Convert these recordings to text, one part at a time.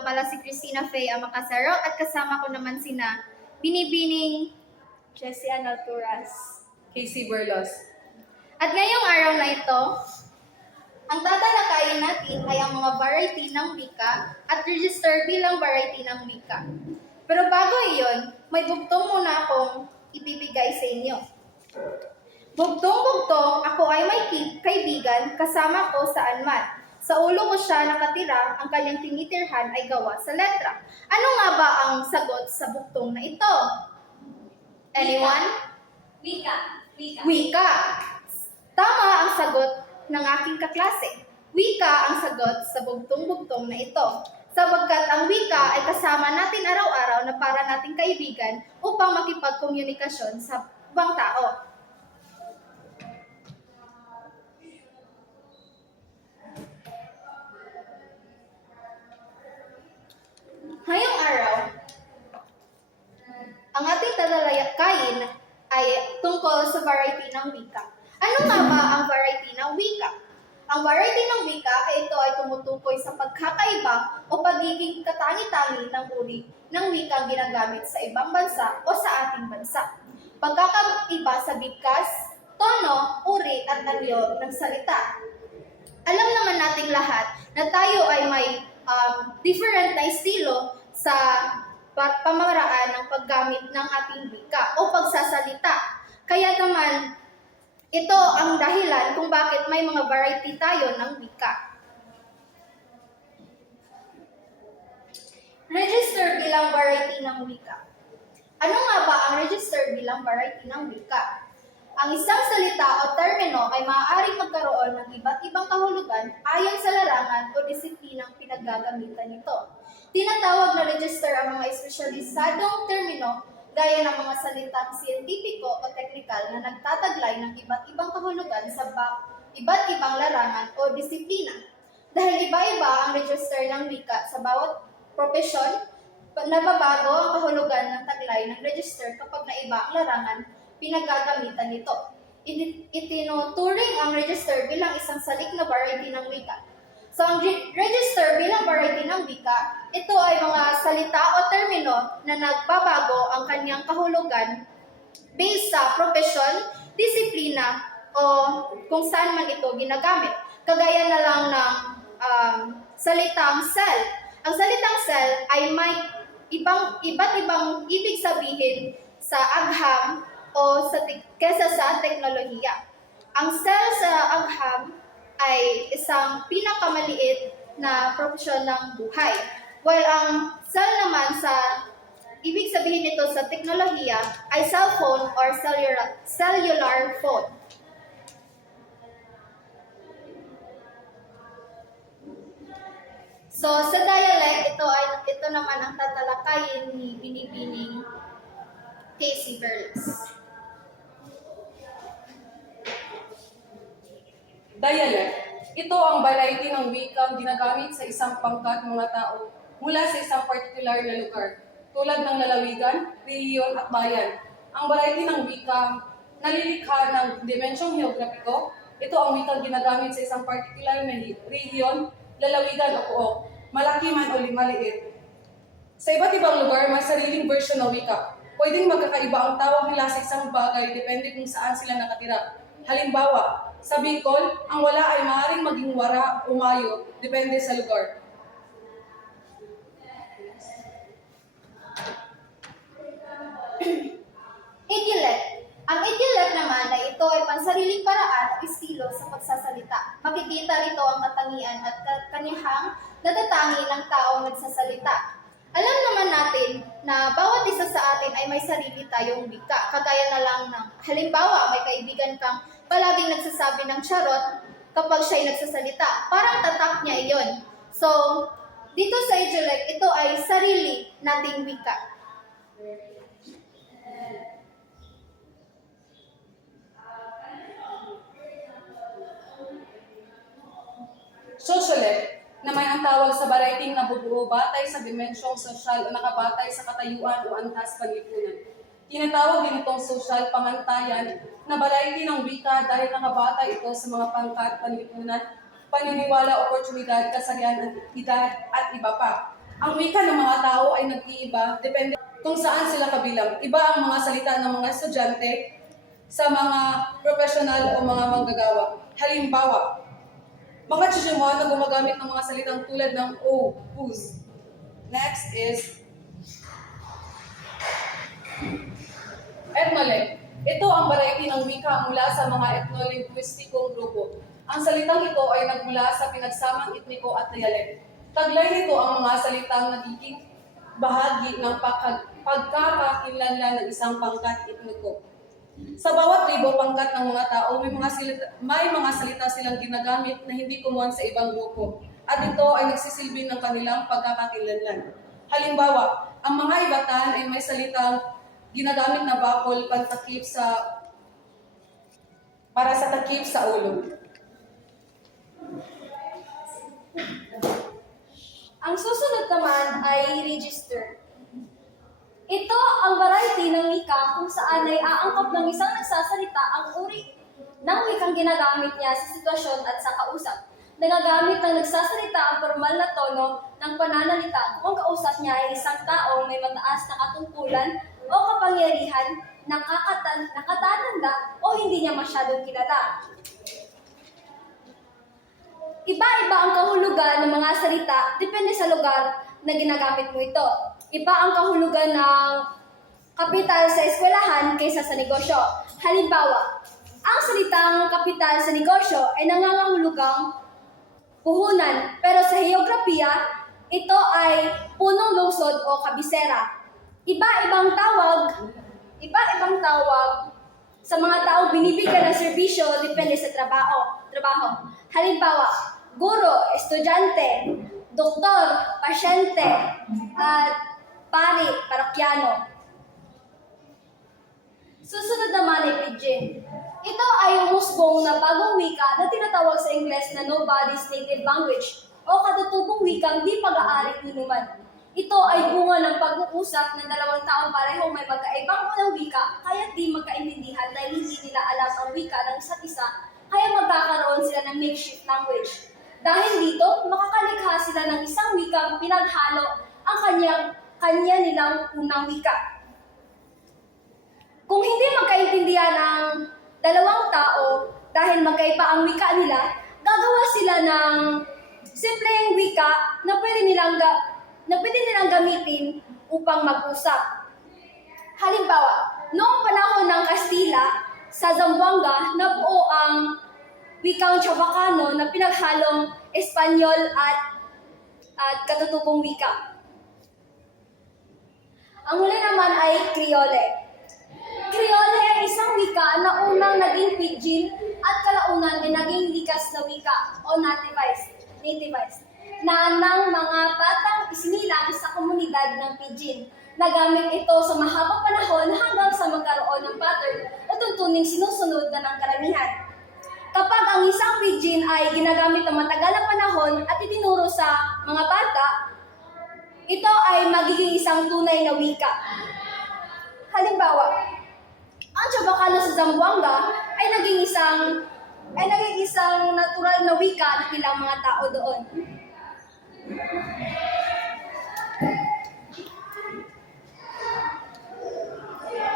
nga pala si Christina Faye Amacasaro at kasama ko naman sina Binibining Jessie Analturas. Casey Berlos. At ngayong araw na ito, ang tatalakayin natin ay ang mga variety ng wika at register bilang variety ng wika. Pero bago iyon, may bugtong muna akong ibibigay sa inyo. Bugtong-bugtong, ako ay may kaibigan, kasama ko saan man. Sa ulo ko siya nakatira, ang kanyang tinitirhan ay gawa sa letra. Ano nga ba ang sagot sa bugtong na ito? Anyone? Wika. Wika. Tama ang sagot ng aking kaklase. Wika ang sagot sa bugtong-bugtong na ito. Sapagkat ang wika ay kasama natin araw-araw na para nating kaibigan upang makipagkomunikasyon sa ibang tao. Ngayong araw, ang ating tatalakayin ay tungkol sa variety ng wika. Ano nga ba ang variety ng wika? Ang variety ng wika ay ito ay tumutukoy sa pagkakaiba o pagiging katangi-tangi ng uri ng wika ginagamit sa ibang bansa o sa ating bansa. Pagkakaiba sa bigkas, tono, uri at anyo ng salita. Alam naman nating lahat na tayo ay may different na estilo sa pamaraan ng paggamit ng ating wika o pagsasalita. Kaya naman, ito ang dahilan kung bakit may mga variety tayo ng wika. Register bilang variety ng wika. Ano nga ba ang register bilang variety ng wika? Ang isang salita o termino ay maaaring magkaroon ng iba't ibang kahulugan ayon sa larangan o disiplinang pinaggagamitan nito. Tinatawag na register ang mga espesyalisadong termino gaya ng mga salitang siyentipiko o teknikal na nagtataglay ng iba't ibang kahulugan sa iba't ibang larangan o disiplina. Dahil iba-iba ang register ng wika sa bawat propesyon, nababago ang kahulugan ng taglay ng register kapag naiba ang larangan pinagagamitan nito. Itinuturing ang register bilang isang salik na variety ng wika. So, ang register bilang variety ng wika, ito ay mga salita o termino na nagbabago ang kanyang kahulugan based sa profession, disiplina, o kung saan man ito ginagamit. Kagaya na lang ng salitang cell. Ang salitang cell ay may iba't ibang ibig sabihin sa agham o kesa sa teknolohiya. Ang cell sa agham ay isang pinakamaliit na propesyon ng buhay. While ang cell naman sa ibig sabihin nito sa teknolohiya ay cellphone or cellular phone. So sa dialect, ito naman ang tatalakayin ni Binibining Casey Berlos. Dialect. Ito ang variety ng wikang ginagamit sa isang pangkat mga tao mula sa isang partikular na lugar, tulad ng lalawigan, rehiyon at bayan. Ang variety ng wika nalilikha ng dimensyong geograpiko. Ito ang wikang ginagamit sa isang partikular na rehiyon, lalawigan o pook, malaki man o maliit. Sa iba't ibang lugar, may sariling version ng wika. Pwedeng magkakaiba ang tawag nila sa isang bagay depende kung saan sila nakatira. Halimbawa, sa Bicol, ang wala ay maaaring maging wara o mayo, depende sa lugar. Idiolect. Ang idiolect naman ay ito ay pansariling paraan o estilo sa pagsasalita. Makikita rito ang katangian at kanihang natatangi ng taong nagsasalita. Alam naman natin na bawat isa sa atin ay may sarili tayong wika. Kagaya na lang ng halimbawa, may kaibigan kang palaging nagsasabi ng charot kapag siya'y nagsasalita. Parang tatak niya iyon. So, dito sa idiolect, ito ay sarili nating wika. Sociolect, na may ang tawag sa variety na bubuo batay sa dimensyong sosyal o nakabatay sa katayuan o antas panlipunan. Tinatawag din itong social pamantayan na variety ng wika dahil nakabatay ito sa mga pangkat, panlipunan, paniniwala, oportunidad, kasarian, edad at iba pa. Ang wika ng mga tao ay nag-iiba depende kung saan sila kabilang. Iba ang mga salita ng mga estudyante sa mga profesional o mga manggagawa. Halimbawa, mga Chichimon na gumagamit ng mga salitang tulad ng o, whose. Next is Ethnolek. Ito ang variety ng wika mula sa mga etnolinguistikong grupo. Ang salitang ito ay nagmula sa pinagsamang etniko at dialek. Taglay nito ang mga salitang nagiging bahagi ng pagkakakilanlan ng isang pangkat etniko. Sa bawat tribo pangkat ng mga tao, may mga salita silang ginagamit na hindi kumuhan sa ibang grupo. At ito ay nagsisilbi ng kanilang pagkakakilanlan. Halimbawa, ang mga Ibatan ay may salitang ginagamit na bakol para sa takip sa ulo. Ang susunod naman ay register. Ito ang variety ng wika kung saan ay aangkop ng isang nagsasalita ang uri ng wikang ginagamit niya sa sitwasyon at sa kausap. Nagagamit ng nagsasalita ang formal na tono ng pananalita kung ang kausap niya ay isang taong may mataas na katungkulan o kapangyarihan, nakatatanda o hindi niya masyadong kilala. Iba-iba ang kahulugan ng mga salita depende sa lugar na ginagamit mo ito. Iba ang kahulugan ng kapital sa eskwelahan kaysa sa negosyo. Halimbawa, ang salitang kapital sa negosyo ay nangangahulugang puhunan, pero sa heograpiya, ito ay punong lungsod o kabisera. Iba-ibang tawag sa mga taong binibigyan ng serbisyo depende sa trabaho. Halimbawa, guro, estudyante, doktor, pasyente, at pari, parokyano. Susunod naman ay pidgin. Ito ay umusbong na bagong wika na tinatawag sa Ingles na nobody's native language o katutubong wikang di pag-aari inuman. Ito ay bunga ng pag-uusap ng dalawang taong parehong may magkaibang unang wika kaya di magkaintindihan dahil hindi nila alam ang wika ng isa't isa kaya magkakaroon sila ng makeshift language. Dahil dito, makakalikha sila ng isang wikang pinaghalo ang kanya nilang unang wika. Kung hindi magkaintindihan ang dalawang tao dahil magkaiba ang wika nila, gagawa sila ng simpleng wika na pwede nilang gamitin upang mag-usap. Halimbawa, noong panahon ng Kastila, sa Zamboanga, nabuo ang wikang Chavacano na pinaghalong Espanyol at katutubong wika. Ang huli naman ay Kriole. Kriole ay isang wika na unang naging pidgin at kalaunan ay naging likas na wika o nativized na ng mga batang isinilang sa komunidad ng pidgin. Nagamit ito sa mahabang panahon hanggang sa magkaroon ng pattern o tuntuning sinusunod na ng karamihan. Kapag ang isang pidgin ay ginagamit ng matagal na panahon at itinuro sa mga bata, ito ay magiging isang tunay na wika. Halimbawa, ang Chavacano sa Zamboanga ay naging isang natural na wika ng ilang mga tao doon.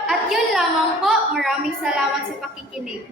At yun lamang po. Maraming salamat sa pakikinig.